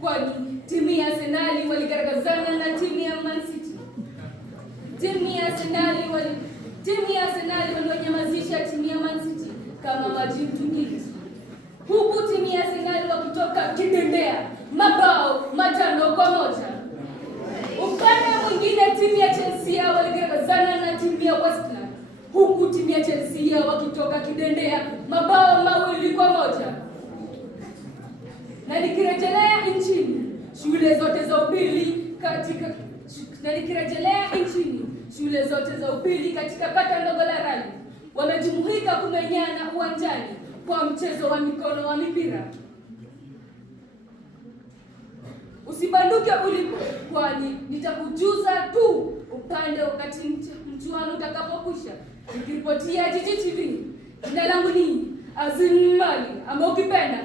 kwani timu ya Arsenal waligaragazana na timu ya Man City. Timu ya Arsenal walionyamazisha timu ya Man City kama maji mtungini, huku timu ya Arsenal wakitoka kidendea mabao 5-1. Upande mwingine timu ya Chelsea waligaragazana na timu ya West Ham, huku timu ya Chelsea wakitoka kidendea mabao 2-1. Na nikirejelea nchini shule zote za upili katika kata ndogo la Rali wamejumuika kumenyana uwanjani kwa mchezo wa mikono wa mipira. Usibanduke ulipo, kwani nitakujuza tu upande wakati mchuano utakapokwisha. Nikiripotia Jiji TV, jina langu ni Azim Mali, ama ukipenda